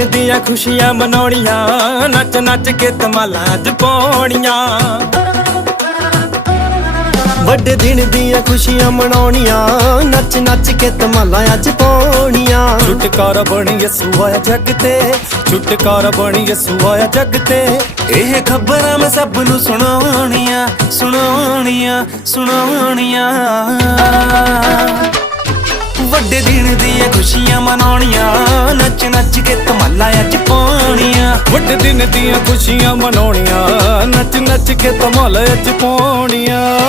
ਦਿਨ ਦੀਆਂ ਖੁਸ਼ੀਆਂ ਮਨਾਉਣੀਆਂ, ਨੱਚ ਨੱਚ ਕੇ ਧਮਾਲਾਂ ਅੱਜ ਪਾਉਣੀਆਂ। ਵੱਡੇ ਦਿਨ ਦੀਆਂ ਖੁਸ਼ੀਆਂ ਮਨਾਉਣੀਆਂ, ਨੱਚ ਨੱਚ ਕੇ ਧਮਾਲਾਂ ਅੱਜ ਪਾਉਣੀਆਂ। ਛੁਟਕਾਰਾ ਬਣੀ ਯਸੂ ਆਇਆ ਜੱਗ ਤੇ, ਛੁਟਕਾਰਾ ਬਣੀ ਯਸੂ ਆਇਆ ਜੱਗ ਤੇ। ਇਹ ਖਬਰਾਂ ਮੈਂ ਸਭ ਨੂੰ ਸੁਣਾਉਣੀਆਂ ਸੁਣਾਉਣੀਆਂ ਸੁਣਾਉਣੀਆਂ। ਵੱਡੇ ਦਿਨ ਦੀਆਂ ਖੁਸ਼ੀਆਂ ਮਨਾਉਣੀਆਂ ਧਮਾਲਾਂ ਪਾਉਣੀਆਂ। ਵੱਡੇ ਦਿਨ ਦੀਆਂ ਖੁਸ਼ੀਆਂ ਮਨਾਉਣੀਆਂ। ਨੱਚ ਨੱਚ ਕੇ ਧਮਾਲ ਚ ਪਾਉਣੀਆਂ।